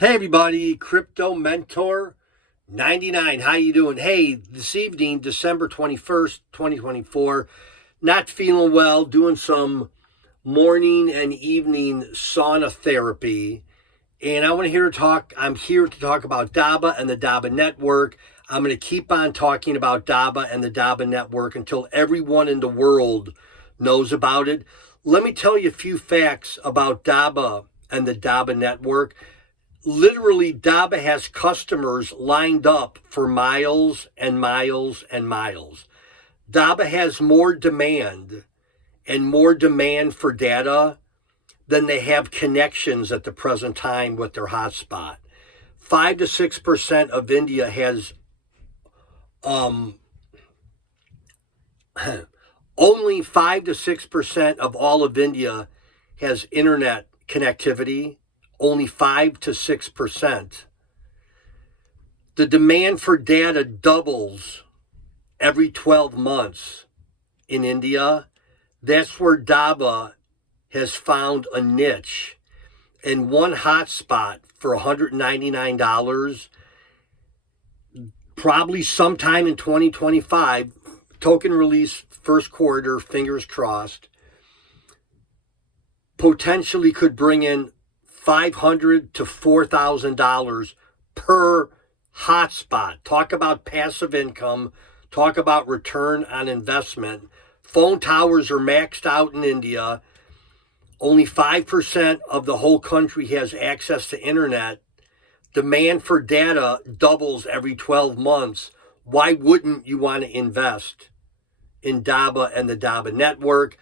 Hey everybody, Crypto Mentor 99. How you doing? Hey, this evening, December 21st, 2024, not feeling well, doing some morning and evening sauna therapy. And I'm here to talk about Dabba and the Dabba network. I'm going to keep on talking about Dabba and the Dabba network until everyone in the world knows about it. Let me tell you a few facts about Dabba and the Dabba network. Literally, Dabba has customers lined up for miles and miles and miles. Dabba has more demand for data than they have connections at the present time with their hotspot. 5 to 6% of India has only 5 to 6% of all of India has internet connectivity. Only 5 to 6%. The demand for data doubles every 12 months in India. That's where Dabba has found a niche. And one hotspot for $199, probably sometime in 2025, token release first quarter, fingers crossed, potentially could bring in $500 to $4,000 per hotspot. Talk about passive income. Talk about return on investment. Phone towers are maxed out in India. Only 5% of the whole country has access to internet. Demand for data doubles every 12 months. Why wouldn't you want to invest in Dabba and the Dabba network?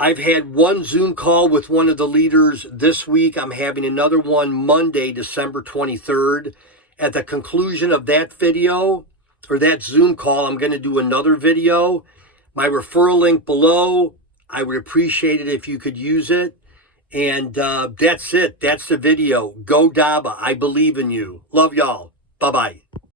I've had one Zoom call with one of the leaders this week. I'm having another one Monday, December 23rd. At the conclusion of that video or that Zoom call, I'm going to do another video. My referral link below, I would appreciate it if you could use it. And that's it. That's the video. Go Dabba. I believe in you. Love y'all. Bye-bye.